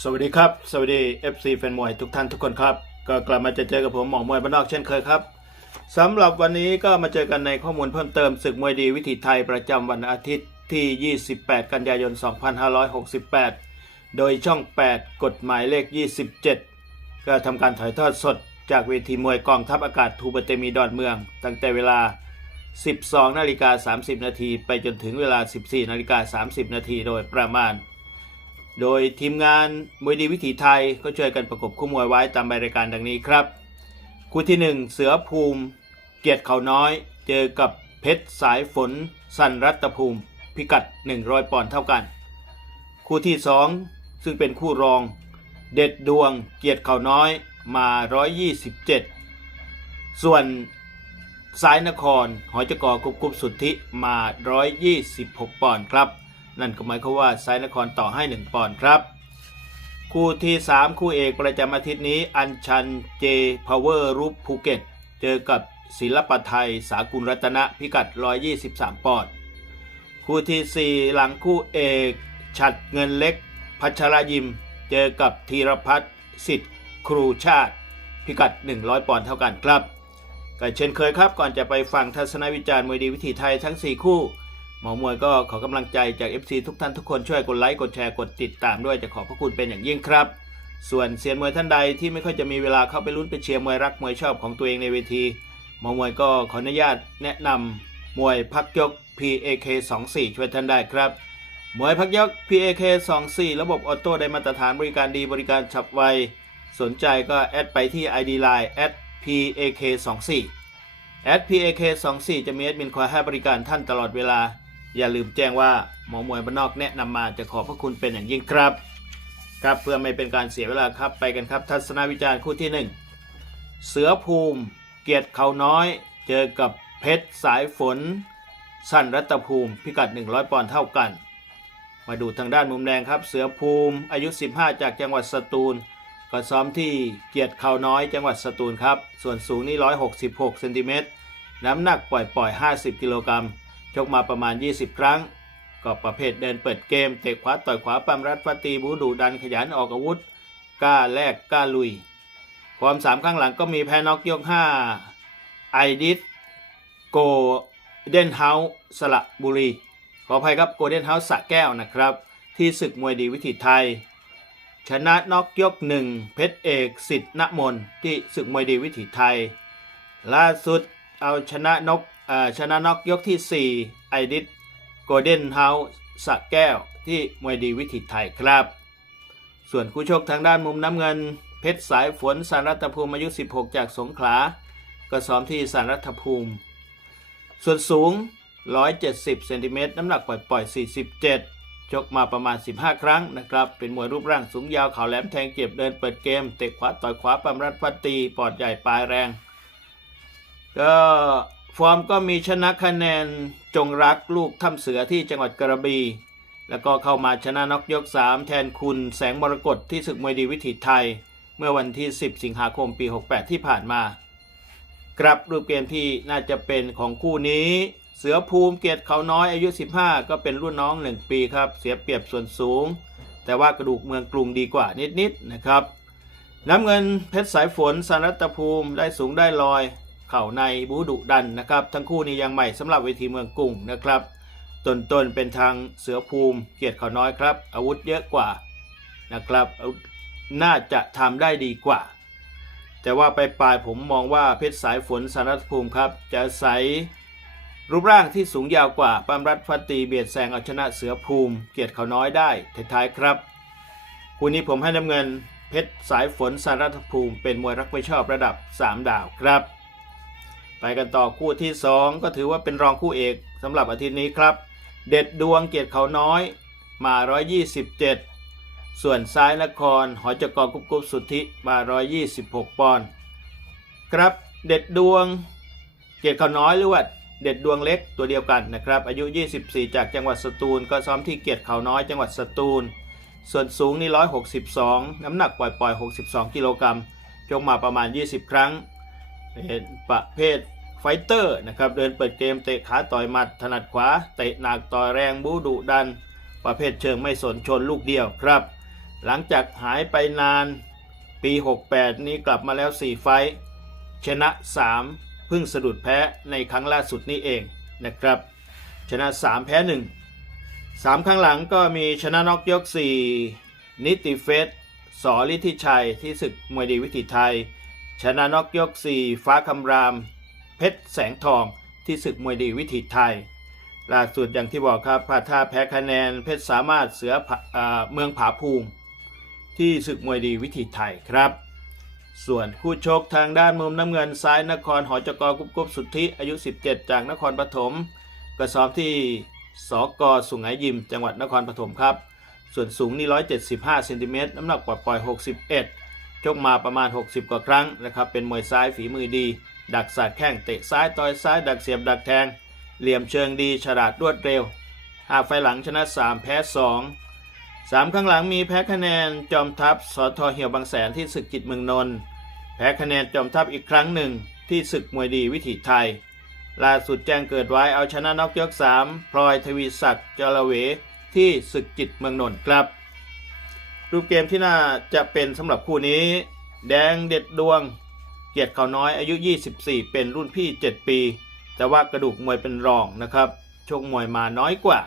สวัสดีครับ สวัสดี FC แฟนมวยทุกท่านทุกคนครับ ก็กลับมาจะเจอกับผมหมอมวยบ้านนอกเช่นเคยครับสำหรับวันนี้ก็มาเจอกันในข้อมูลเพิ่มเติมศึกมวยดีวิถีไทยประจำวันอาทิตย์ที่ 28 กันยายน 2568 โดยช่อง 8 กฎหมายเลข 27 ก็ทำการถ่ายทอดสดจากเวทีมวยกองทัพอากาศทูบเตมีดอนเมือง ตั้งแต่เวลา 12 นาฬิกา 30 นาทีไปจนถึงเวลา 14 นาฬิกา 30 นาทีโดยประมาณ โดยทีมงานมวยดีวิถีไทยก็ช่วยกันประกบคู่มวยไว้ตามรายการดังนี้ครับ คู่ที่ 1 เสือภูมิ เกียรติเขาน้อย เจอกับเพชรสายฝน สันรัตภูมิ พิกัด 100 ปอนด์เท่ากัน คู่ที่ 2 ซึ่งเป็นคู่รอง เด็ดดวงเกียรติเขาน้อยมา 127 ส่วนสายนครหอยจกอกุบกุบสุทธิมา 126 ปอนด์ครับ นั่นก็หมายความว่าสายนครต่อให้ 1 ปอนด์ครับ คู่ที่ 3 คู่เอกประจำอาทิตย์นี้ อัญชันเจพาวเวอร์รูปภูเก็ต เจอกับศิลปไทยสากุลรัตนะพิกัด 123 ปอนด์คู่ทีสี่ 4 หลังคู่เอกฉัดเงินเล็ก พัชรยิม เจอกับธีรพัฒน์สิทธิ์ครูชาติ พิกัด 100 ปอนด์เท่ากันครับก็เช่นเคยครับก่อนจะไปฟังทัศนวิจารณ์มวยดีวิถีไทยทั้ง 4 คู่ หมอมวยก็ขอกำลังใจจาก FC ทุกท่านทุกคนช่วยกดไลค์กดแชร์กดติดตามด้วยจะขอบพระคุณเป็นอย่างยิ่งครับ ส่วนเซียนมวยท่านใดที่ไม่ค่อยจะมีเวลาเข้าไปลุ้นไปเชียร์มวยรักมวยชอบของตัวเองในเวทีหมอมวยก็ขออนุญาตแนะนำมวยพักยก PAK 24ช่วยท่านได้ครับมวยพักยก PAK 24ระบบออโต้ได้มาตรฐานบริการดีบริการฉับไว สนใจก็แอดไปที่ ID Line PAK 24แอด PAK 24จะมีแอดมินคอยให้บริการท่านตลอดเวลา อย่าลืมแจ้งว่าหมอมวยบ้านนอกแนะนำมาจะขอบพระคุณเป็นอย่างยิ่งครับ ครับเพื่อไม่เป็นการเสียเวลาครับไปกันครับ ทัศนวิจารณ์คู่ที่ 1 เสือภูมิ เกียรติเขาน้อย เจอกับเพชรสายฝน สั้นรัตภูมิ พิกัด 100 ปอนด์เท่ากัน มาดูทางด้านมุมแดงครับ เสือภูมิ อายุ 15 จากจังหวัดสตูลก็ซ้อมที่เกียรติเขาน้อยจังหวัดสตูลครับ ส่วนสูงนี่166เซนติเมตรน้ำหนักปล่อยปล่อย50 กิโลกรัม ชกมาประมาณ 20 ครั้ง ก็ประเภทเดินเปิดเกม เตะขวาต่อยขวาปั๊มรัดฟัดตีบูดูดันขยันออกอาวุธ กล้าแลกกล้าลุย ความสามข้างหลังก็มีแพ้น็อกยก5ไอดิสโกเดนเฮาส์สระบุรี ขออภัยครับโกเดนเฮาส์สระแก้วนะครับ ที่ศึกมวยดีวิถีไทย ชนะน็อกยกหนึ่งเพชรเอกสิทธิ์ณมนที่ศึกมวยดีวิถีไทย ล่าสุดเอาชนะนก ชนะน็อกยกที่ 4 ไอดิสโกลเด้นเฮาส์สะแก้วที่มวยดีวิถีไทยครับ ส่วนคู่ชกทางด้านมุมน้ำเงิน เพชรสายฝนสารรัตภูมิอายุ 16 จากสงขลา ก็ซ้อมที่สารรัตภูมิ ส่วนสูง 170 เซนติเมตรน้ำหนักปล่อยๆ 47 ชกมาประมาณ 15 ครั้งนะครับ เป็นมวยรูปร่างสูงยาวเข่าแหลมแทงเจ็บเดินเปิดเกม เตะขวาต่อยขวาปั๊มรัดฟัดตี ปอดใหญ่ปลายแรง ก็ ฟอร์มก็มีชนะคะแนนจงรักลูกถ้ำเสือที่จังหวัดกระบี่แล้วก็เข้ามาชนะน็อกยก 3 แทนคุณแสงมรกตที่ศึกมวยดีวิถีไทย เมื่อวันที่ 10 สิงหาคมปี 68 ที่ผ่านมาครับรูปเกมที่น่าจะเป็นของคู่นี้ เสือภูมิเกียรติเขาน้อยอายุ 15 ก็เป็นรุ่นน้อง 1 ปีครับ เสียเปรียบส่วนสูง แต่ว่ากระดูกเมืองกรุงดีกว่านิดๆนะครับ น้ำเงินเพชรสายฝนสารัตภูมิได้สูงได้ลอย เข่าในบูดุดันนะครับ ทั้งคู่นี้ยังใหม่สำหรับเวทีเมืองกรุงนะครับต้นเป็นทางเสือภูมิ เกียรติเขาน้อยครับ อาวุธเยอะกว่านะครับ น่าจะทำได้ดีกว่า แต่ว่าไปปลายผมมองว่าเพชรสายฝนสารัตภูมิครับ จะอาศัยรูปร่างที่สูงยาวกว่าปัมรัดฟัตีเบียดแซงเอาชนะเสือภูมิ เกียรติเขาน้อยได้ท้ายๆครับคู่นี้ผมให้น้ำเงินเพชรสายฝนสารัตภูมิเป็นมวยรักไม่ชอบระดับ 3 ดาวครับ ไปกันต่อคู่ที่ 2 ก็ถือว่าเป็นรองคู่เอกสำหรับอาทิตย์นี้ครับ เด็ดดวงเกียรติเขาน้อยมา 127 ส่วนซ้ายนคร หอยจกรกุ๊บกุ๊บสุทธิมา 126 ปอนด์ครับเด็ดดวงเกียรติเขาน้อยหรือว่าเด็ดดวงเล็กตัวเดียวกันนะครับ อายุ 24 จากจังหวัดสตูล ก็ซ้อมที่เกียรติเขาน้อยจังหวัดสตูล ส่วนสูงนี่162 น้ำหนักปล่อยๆ 62 กิโลกรัมจงมาประมาณ 20 ครั้ง เป็นประเภทไฟเตอร์นะครับเดินเปิดเกมเตะขาต่อยหมัดถนัดขวาเตะหนักต่อยแรงบูดุดัน ประเภทเชิงไม่สนชนลูกเดียวครับ หลังจากหายไปนานปี 68 นี้กลับมาแล้ว 4 ไฟชนะ 3 เพิ่งสะดุดแพ้ในครั้งล่าสุดนี้เองนะครับ ชนะ 3 แพ้ 1 3 ครั้งหลังก็มีชนะน็อกยก 4 นิติเฟสสอฤทธิชัยที่ศึกมวยดีวิถีไทย ชนะน็อกยก 4 ฟ้าคำราม เพชรแสงทองที่ศึกมวยดีวิถีไทย ล่าสุดอย่างที่บอกครับพาท่าแพ้คะแนนเพชรสามารถเสืออเมืองผาภูมิ ที่ศึกมวยดีวิถีไทยครับ ส่วนคู่ชกทางด้านมุมน้ำเงินซ้ายนครหอจกกุ๊บกุ๊บสุทธิอายุ 17 จากนครปฐมก็ซ้อมที่สกสุงไหยิม จังหวัดนครปฐมครับ ส่วนสูงนี่175เซนติเมตรน้ำหนักปล่อยๆ61 ชกมาประมาณ 60 กว่าครั้งนะครับ เป็นมวยซ้ายฝีมือดี ดักสาดแข้งเตะซ้ายต่อยซ้าย ดักเสียบดักแทง เหลี่ยมเชิงดีฉลาดรวดเร็วหากไฟหลังชนะ 3 แพ้2สามข้างหลังมีแพ้คะแนนจอมทัพสอทอเหี่ยวบางแสนที่ศึกจิตเมืองนนท์แพ้คะแนนจอมทัพอีกครั้งหนึ่งที่ศึกมวยดีวิถีไทย ล่าสุดแจ้งเกิดไว้เอาชนะน็อกยก 3 พลอยทวีศักดิ์จระเวที่ศึกจิตเมืองนนท์ครับ รูปเกมที่น่าจะเป็นสำหรับคู่นี้ แดงเด็ดดวง เกียรติเขาน้อยอายุ 24 เป็นรุ่นพี่ 7 ปี แต่ว่ากระดูกมวยเป็นรองนะครับชกมวยมาน้อยกว่า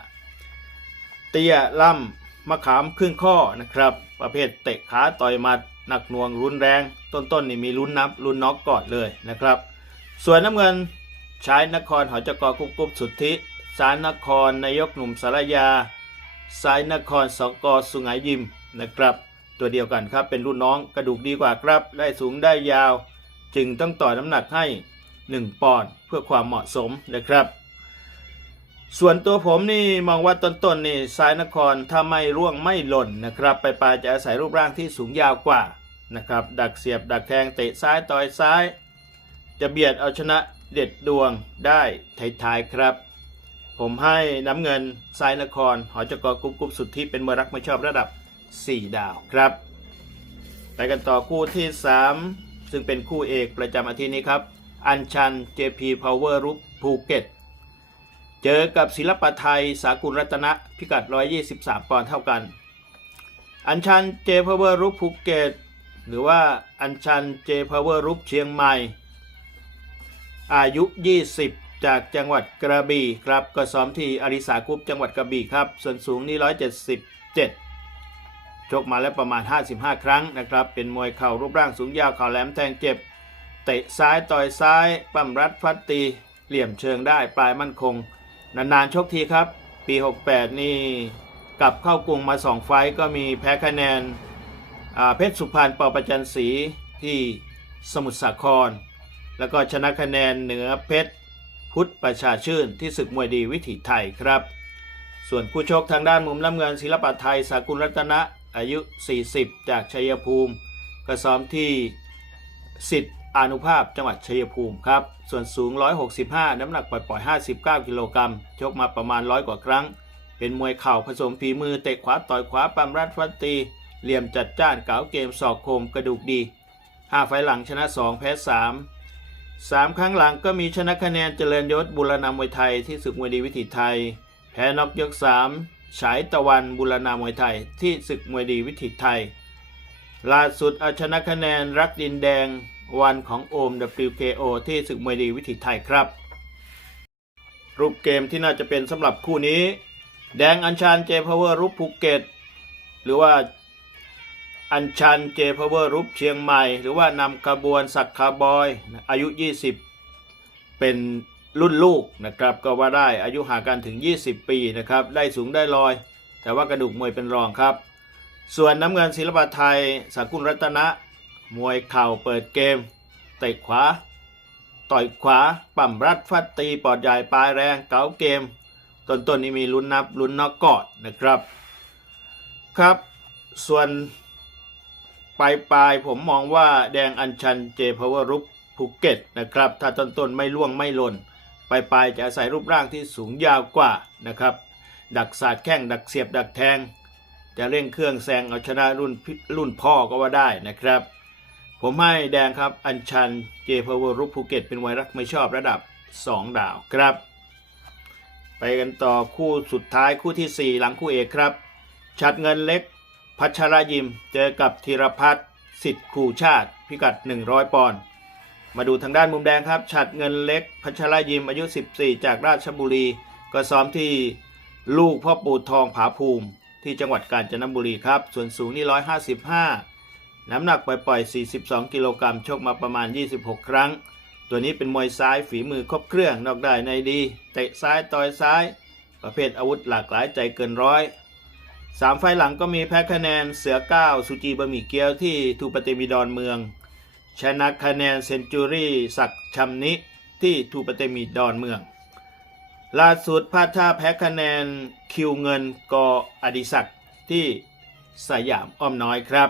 เตี้ยล่ำมะขามครึ่งข้อนะครับ ประเภทเตะขาต่อยมัดหนักหน่วงรุนแรง ต้นๆนี่มีลุ้นนับลุ้นน็อกก่อนเลยนะครับ ส่วนน้ำเงินใชายนครหอจกกุ๊บกุ๊บสุทธิ สารนครนายกหนุ่มสารยา สายนครสกสุงไหยิม นะครับ ตัวเดียวกันครับเป็นรุ่นน้องกระดูกดีกว่าครับ ได้สูงได้ยาว จึงต้องต่อน้ำหนักให้ 1 ปอนด์เพื่อความเหมาะสมนะครับ ส่วนตัวผมนี่มองว่าต้นๆนี่สายนครถ้าไม่ร่วงไม่หล่นนะครับไปปลาจะอาศัยรูปร่างที่สูงยาวกว่านะครับดักเสียบดักแทงเตะซ้ายต่อยซ้าย จะเบียดเอาชนะเด็ดดวงได้ท้ายๆครับ ผมให้น้ำเงินสายนคร หอจกกุ๊บกุ๊บสุดที่เป็นมวยรักไม่ชอบระดับ 4 ดาวครับ ไปกันต่อคู่ที่ 3 ซึ่งเป็นคู่เอกประจำอาทิตย์นี้ครับ อัญชัน JP Power รุปภูเก็ต เจอกับศิลปะไทยสากุลรัตนะพิกัด 123 ปอนด์เท่ากัน อัญชัน J Power รุปภูเก็ต หรือว่าอัญชัน J Power รุปเชียงใหม่ อายุ 20จากจังหวัดกระบี่ครับ ก็ซ้อมที่อาริสากรุปจังหวัดกระบี่ครับ ส่วนสูงนี่177 ชกมาแล้วประมาณ 55 ครั้งนะครับเป็นมวยเข่ารูปร่างสูงยาวเข่าแหลมแทงเจ็บเตะซ้ายต่อยซ้าย ปั้มรัดฟัดตีเหลี่ยมเชิงได้ปลายมั่นคง นานๆชกทีครับ ปี 68 นี่กลับเข้ากรุงมา 2 ไฟก็มีแพ้คะแนนเพชรสุพรรณปอประจันศรีที่สมุทรสาคร แล้วก็ชนะคะแนนเหนือเพชรพุทธประชาชื่นที่ศึกมวยดีวิถีไทยครับ ส่วนคู่ชกทางด้านมุมน้ำเงินศิลปะไทยสากุลรัตนะ อายุ 40 จากชัยภูมิ ก็ซ้อมที่สิทธิ์อนุภาพจังหวัดชัยภูมิครับ ส่วนสูง 165 น้ำหนักปล่อยๆ 59 กิโลกรัมชกมาประมาณร้อยกว่าครั้ง เป็นมวยเข่าผสมฝีมือเตะขวาต่อยขวาปั๊มรัดฟัดตี เหลี่ยมจัดจ้านเก๋าเกมศอกโคมกระดูกดี 5 ไฟหลังชนะ 2 แพ้ 3 3 ครั้งหลังก็มีชนะคะแนนเจริญยศบุรณามวยไทยที่ศึกมวยดีวิถีไทย แพ้น็อกยก 3 ฉายตะวันบุรณามวยไทยที่ศึกมวยดีวิถีไทย ล่าสุดเอาชนะคะแนนรักดินแดงวันของโอม WKO ที่ศึกมวยดีวิถีไทยครับ รูปเกมที่น่าจะเป็นสำหรับคู่นี้ แดงอัญชันเจพาวเวอร์รูปภูเก็ต หรือว่าอัญชันเจพาวเวอร์รูปเชียงใหม่ หรือว่านำขบวนสักคาบอยอายุ 20 เป็น รุ่นลูกนะครับก็ว่าได้อายุห่างกันถึง 20 ปีนะครับได้สูงได้ลอย แต่ว่ากระดูกมวยเป็นรองครับ ส่วนน้ำเงินศิลปะไทยสากุลรัตนะ มวยเข่าเปิดเกมเตะขวา ต่อยขวา ปั่มรัดฟัดตีปอดใหญ่ปลายแรงเก๋าเกมต้นๆนนี้มีลุ้นนับลุ้นนอกกอดนะครับครับ ส่วนปลายปลายผมมองว่าแดงอัญชันเจพาวเวอร์รุปภูเก็ตนะครับ ถ้าต้นต้นๆไม่ล่วงไม่หล่น ปลายปลายๆจะอาศัยรูปร่างที่สูงยาวกว่านะครับ ดักสาดแข้งดักเสียบดักแทง จะเร่งเครื่องแซงเอาชนะรุ่นรุ่นพ่อก็ว่าได้นะครับ ผมให้แดงครับอัญชันเจพาวเวอร์รุปภูเก็ตเป็นไวรักไม่ชอบระดับ 2 ดาวครับ ไปกันต่อคู่สุดท้ายคู่ทีสี่4 หลังคู่เอกครับ ชัดเงินเล็ก พัชรยิม เจอกับธีรพัฒน์สิทธิ์ครูชาติ พิกัด 100 ปอนด์ มาดูทางด้านมุมแดงครับ ฉัดเงินเล็ก พัชรยิมอายุ 14 จากราชบุรี ก็ซ้อมที่ลูกพ่อปู่ทองผาภูมิ ที่จังหวัดกาญจนบุรีครับ ส่วนสูงนี่ 155 น้ำหนักปล่อยๆ 42 กิโลกรัม ชกมาประมาณ 26 ครั้ง ตัวนี้เป็นมวยซ้ายฝีมือครบเครื่อง นอกได้ในดี เตะซ้ายต่อยซ้าย ประเภทอาวุธหลากหลายใจเกินร้อยสามไฟหลังก็มีแพ้คะแนนเสือก้าวสุจีบะหมี่เกี๊ยวที่ทูปเตมีดอนเมือง ชนะคะแนนเซนจูรี่ศักชำนิที่ทูปเตมีดอนเมือง ล่าสุดพลาดท่าแพ้คะแนนคิวเงินกออดิศักดิ์ที่สยามอ้อมน้อยครับ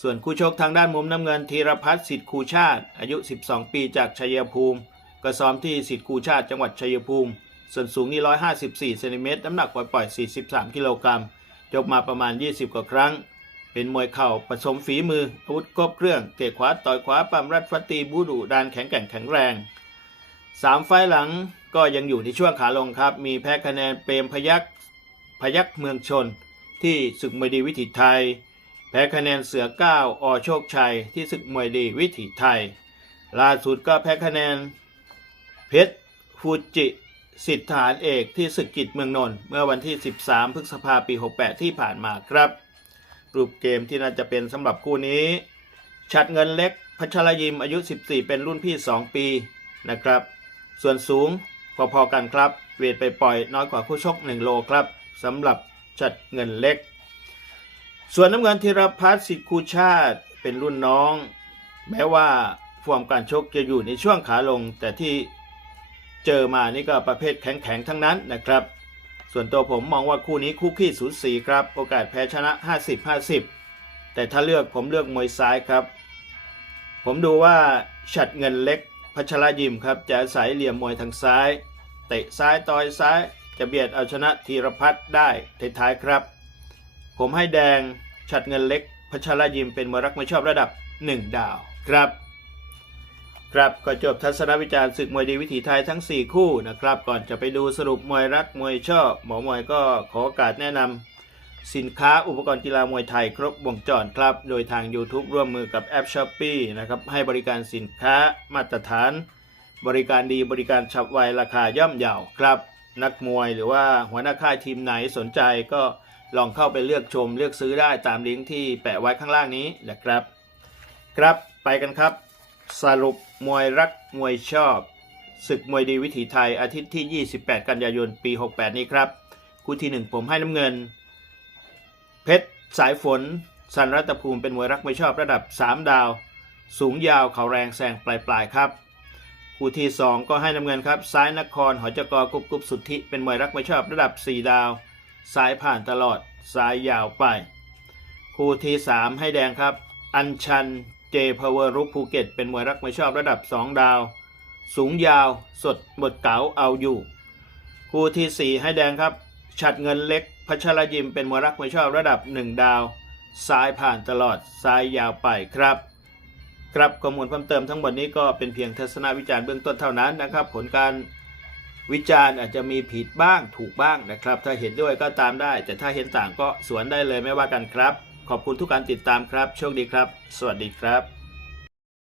ส่วนคู่ชกทางด้านมุมน้ำเงินธีรพัฒน์สิทธิ์คูชาติ อายุ 12 ปีจากชัยภูมิ ก็ซ้อมที่สิทธิ์คูชาติจังหวัดชัยภูมิ ส่วนสูงนี่ 154เซนติเมตรน้ำหนักปล่อยๆ43 กิโลกรัมจบมาประมาณ 20 กว่าครั้ง เป็นมวยเข่าผสมฝีมืออาวุธครบเครื่องเตะขวาต่อยขวาปั๊มรัดฟัดตีบูดุดานแข็งแกร่งแข็งแรงสามไฟหลังก็ยังอยู่ในช่วงขาลงครับ มีแพ้คะแนนเปรมพยักพยักเมืองชน ที่ศึกมวยดีวิถีไทย แพ้คะแนนเสือก้าวอโชคชัย ที่ศึกมวยดีวิถีไทย ล่าสุดก็แพ้คะแนน เพชรฟูจิสิทธานเอกที่ศึกกิจเมืองนนท์เมื่อวันที่ 13 พฤษภาปี 68 ที่ผ่านมาครับ รูปเกมที่น่าจะเป็นสำหรับคู่นี้ ชัดเงินเล็ก พัชรยิมอายุ 14 เป็นรุ่นพี่ 2 ปีนะครับ ส่วนสูงพอๆกันครับ เวทไปปล่อยน้อยกว่าคู่ชก 1 โลครับสำหรับชัดเงินเล็ก ส่วนน้ำเงินธีรพัฒน์สิทธิคูชาติเป็นรุ่นน้อง แม้ว่าฟอร์มการชกจะอยู่ในช่วงขาลง แต่ที่เจอมานี่ก็ประเภทแข็งๆทั้งนั้นนะครับ ส่วนตัวผมมองว่าคู่นี้คู่ขี้สูสีครับ โอกาสแพ้ชนะ 50-50 แต่ถ้าเลือกผมเลือกมวยซ้ายครับ ผมดูว่าฉัดเงินเล็กพัชรยิมครับ จะอาศัยเหลี่ยมมวยทางซ้ายเตะซ้ายต่อยซ้ายจะเบียดเอาชนะธีรพัฒน์ได้ท้ายๆครับ ผมให้แดงฉัดเงินเล็กพัชรยิมเป็นมวยรักมวยชอบระดับ 1 ดาวครับ ครับก็จบทัศนวิจารณ์ศึกมวยดีวิถีไทยทั้ง 4 คู่นะครับ ก่อนจะไปดูสรุปมวยรักมวยชอบ หมอมวยก็ขอโอกาสแนะนำสินค้าอุปกรณ์กีฬามวยไทยครบวงจรครับ โดยทาง YouTube ร่วมมือกับแอป s h อ p e e นะครับให้บริการสินค้ามาตรฐาน บริการดีบริการฉับไวราคาย่อมเยาครับ นักมวยหรือว่าหัวหน้าค่ายทีมไหนสนใจก็ลองเข้าไปเลือกชมเลือกซื้อได้ตามลิงก์ที่แปะไว้ข้างล่างนี้นะครับ ครับไปกันครับ สรุป มวยรักมวยชอบ ศึกมวยดีวิถีไทยอาทิตย์ที่ 28 กันยายน ปี 68 นี้ครับ คู่ที่ 1 ผมให้น้ำเงิน เพชรสายฝน สันรัตภูมิเป็นมวยรักมวยชอบระดับ 3 ดาว สูงยาวเขาแรงแซงปลายๆครับ คู่ที่ 2 ก็ให้น้ำเงินครับซ้ายนครหอจกกรุบกุบสุทธิเป็นมวยรักมวยชอบระดับ 4 ดาวซ้ายผ่านตลอดซ้ายยาวไป คู่ที่ 3 ให้แดงครับ อัญชัน เจพาวเวอร์รุภูเก็ต เป็นมวยรักไมวยชอบระดับ 2 ดาว สูงยาว สดหมดเก๋าเอาอยู่ คู่ทีสี่ 4 ให้แดงครับ ฉัดเงินเล็กพัชรยิมเป็นมวยรักไมวยชอบระดับ 1 ดาว ซ้ายผ่านตลอด ซ้ายยาวไปครับ ครับข้อมูลเพิ่มเติมทั้งหมดนี้ก็เป็นเพียงทัศนวิจารณ์เบื้องต้นเท่านั้นนะครับ ผลการวิจารณ์อาจจะมีผิดบ้างถูกบ้างนะครับ ถ้าเห็นด้วยก็ตามได้ แต่ถ้าเห็นต่างก็สวนได้เลยไม่ว่ากันครับ ขอบคุณทุกการติดตามครับ โชคดีครับ สวัสดีครับ